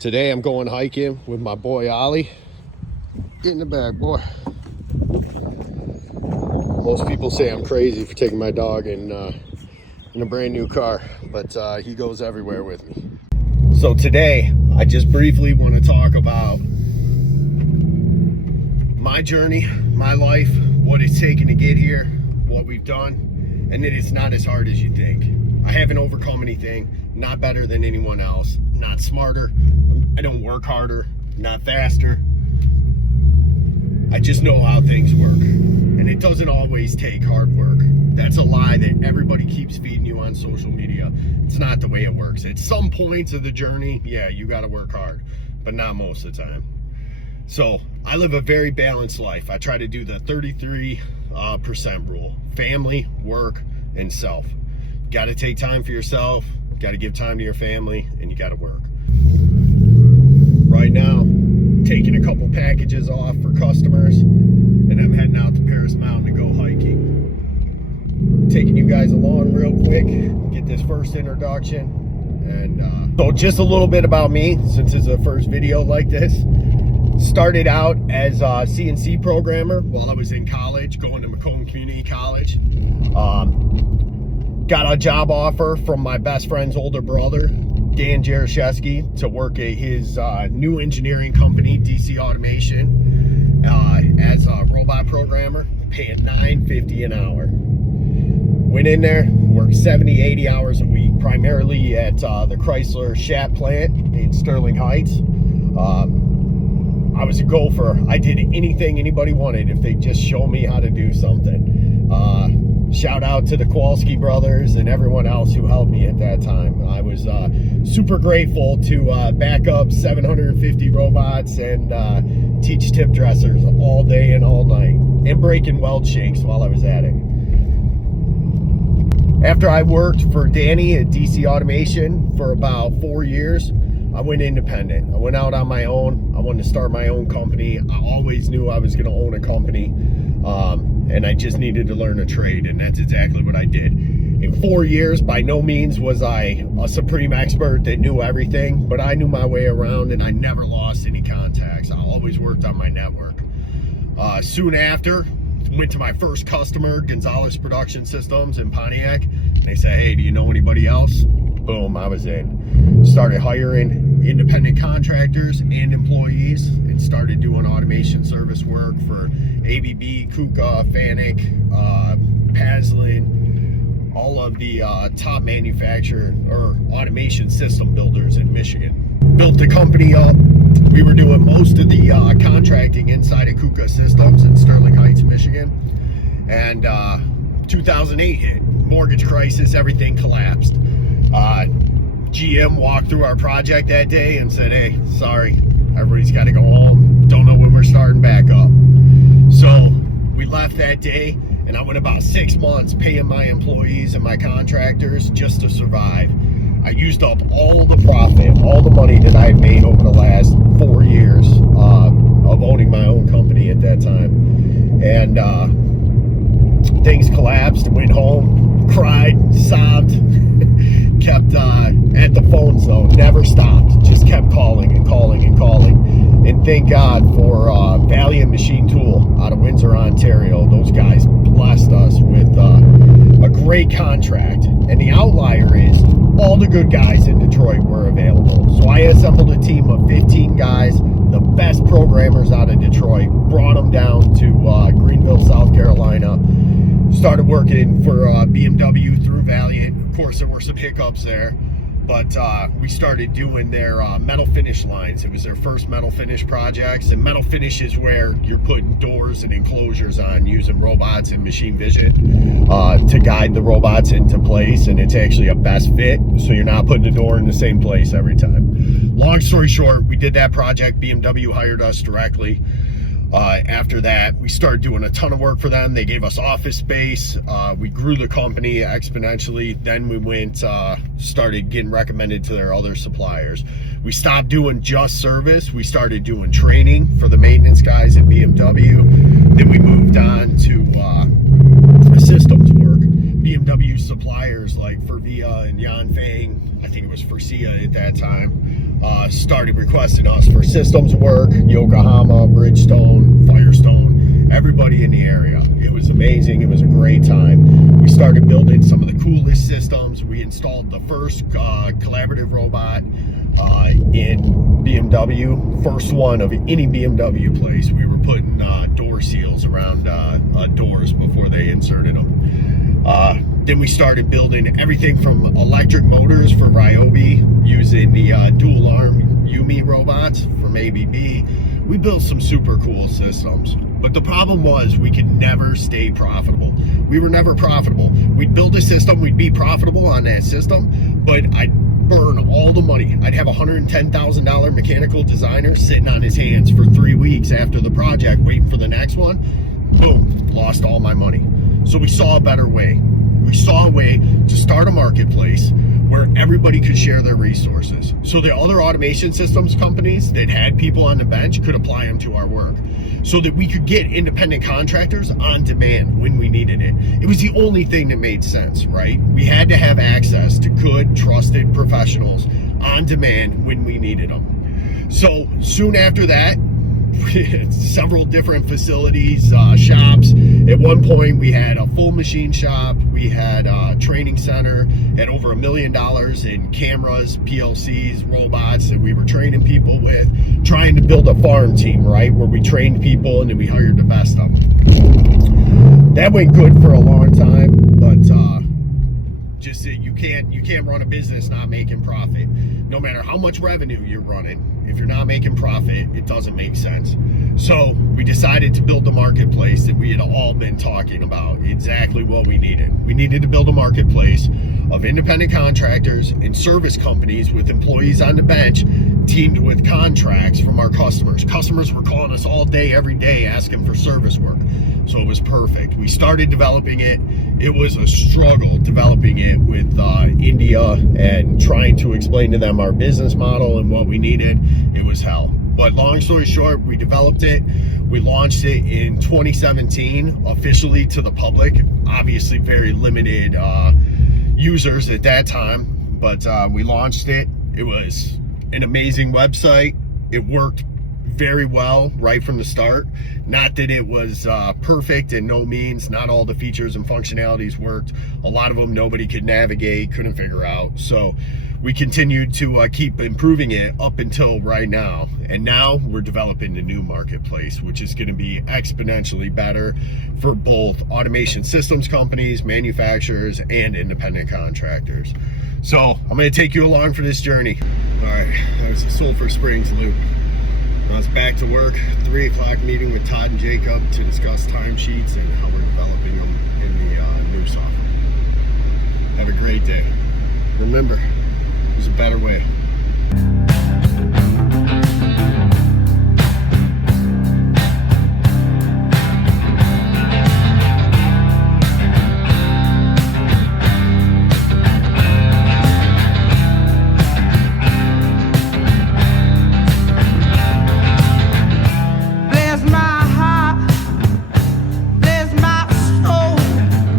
Today I'm going hiking with my boy Ollie. Get in the bag, boy. Most people say I'm crazy for taking my dog in a brand new car, but he goes everywhere with me. So today I just briefly want to talk about my journey, my life, what it's taken to get here, what we've done, and that it's not as hard as you think. I haven't overcome anything, not better than anyone else, not smarter, I don't work harder, not faster. I just know how things work. And it doesn't always take hard work. That's a lie that everybody keeps feeding you on social media. It's not the way it works. At some points of the journey, yeah, you gotta work hard, but not most of the time. So I live a very balanced life. I try to do the 33% rule. Family, work, and self. You gotta take time for yourself, you gotta give time to your family, and you gotta work. Right now, taking a couple packages off for customers, and I'm heading out to Paris Mountain to go hiking. Taking you guys along real quick, get this first introduction. And so just a little bit about me, since it's the first video like this. Started out as a CNC programmer while I was in college, going to Macomb Community College. Got a job offer from my best friend's older brother, Dan Jaroszewski, to work at his new engineering company, DC Automation, as a robot programmer, paying $9.50 an hour. Went in there, worked 70, 80 hours a week, primarily at the Chrysler Shat plant in Sterling Heights. I was a gopher. I did anything anybody wanted if they just show me how to do something. Shout out to the Kowalski brothers and everyone else who helped me at that time. I was super grateful to back up 750 robots and teach tip dressers all day and all night, and breaking weld shakes while I was at it. After I worked for Danny at DC Automation for about 4 years, I went independent. I went out on my own. I wanted to start my own company. I always knew I was going to own a company. And I just needed to learn a trade, and that's exactly what I did. In 4 years, by no means was I a supreme expert that knew everything, but I knew my way around, and I never lost any contacts. I always worked on my network. Soon after, went to my first customer, Gonzalez Production Systems in Pontiac, and they said, hey, do you know anybody else? Boom, I was in. Started hiring independent contractors and employees, and started doing automation service work for ABB, KUKA, Fanuc, Paslin, all of the top manufacturer or automation system builders in Michigan. Built the company up. We were doing most of the contracting inside of KUKA Systems in Sterling Heights, Michigan. And 2008 hit. Mortgage crisis, everything collapsed. GM walked through our project that day and said, hey, sorry, everybody's got to go home. Don't know when we're starting back up. So we left that day, and I went about 6 months paying my employees and my contractors just to survive. I used up all the profit, all the money that I had made over the last 4 years of owning my own company at that time. And things collapsed, went home, cried, sobbed, kept at the phone zone, never stopped, just kept calling and calling and calling. And thank God for Valiant Machine Tool out of Windsor, Ontario. Those guys blessed us with a great contract. And the outlier is all the good guys in Detroit were available. So I assembled a team of 15 guys, the best programmers out of Detroit, brought them down to Greenville, South Carolina. Started working for BMW through Valiant. Of course, there were some hiccups there, but we started doing their metal finish lines. It was their first metal finish projects, and metal finish is where you're putting doors and enclosures on using robots and machine vision to guide the robots into place, and it's actually a best fit, so you're not putting the door in the same place every time. Long story short, we did that project. BMW hired us directly. After that, we started doing a ton of work for them. They gave us office space. We grew the company exponentially. Then we went, started getting recommended to their other suppliers. We stopped doing just service. We started doing training for the maintenance guys at BMW. Then we moved on to systems work. BMW suppliers like Forvia and Yanfeng, I think it was Forcia at that time, started requesting us for systems work, Yokohama, Bridgestone, Firestone, everybody in the area. It was amazing. It was a great time. We started building some of the coolest systems. We installed the first collaborative robot in BMW, first one of any BMW place. We were putting door seals around doors before they inserted them. Then we started building everything from electric motors for Ryobi using the dual arm Yumi robots from ABB. We built some super cool systems, but the problem was we could never stay profitable. We were never profitable. We'd build a system, we'd be profitable on that system, but I'd burn all the money. I'd have a $110,000 mechanical designer sitting on his hands for 3 weeks after the project waiting for the next one. Boom, lost all my money. So we saw a better way. We saw a way to start a marketplace where everybody could share their resources. So the other automation systems companies that had people on the bench could apply them to our work, so that we could get independent contractors on demand when we needed it. It was the only thing that made sense, right? We had to have access to good, trusted professionals on demand when we needed them. So soon after that, several different facilities, shops. At one point we had a full machine shop, we had a training center, had over $1 million in cameras, PLCs, robots that we were training people with, trying to build a farm team, right, where we trained people and then we hired the best of them. That went good for a long time, but just you can't run a business not making profit. No matter how much revenue you're running, if you're not making profit, it doesn't make sense. So we decided to build the marketplace that we had all been talking about, exactly what we needed. We needed to build a marketplace of independent contractors and service companies with employees on the bench, teamed with contracts from our customers. Customers were calling us all day, every day, asking for service work. So it was perfect. We started developing it. It was a struggle developing it with India and trying to explain to them our business model and what we needed. It was hell. But long story short, we developed it. We launched it in 2017 officially to the public. Obviously very limited users at that time, but we launched it. It was an amazing website. It worked very well right from the start. Not that it was perfect in no means. Not all the features and functionalities worked. A lot of them nobody could navigate, couldn't figure out. So we continued to keep improving it up until right now. And now we're developing a new marketplace, which is going to be exponentially better for both automation systems companies, manufacturers, and independent contractors. So I'm going to take you along for this journey. All right, that was the Sulphur Springs loop. I was back to work, 3 o'clock meeting with Todd and Jacob to discuss timesheets and how we're developing them in the new software. Have a great day. Remember, there's a better way.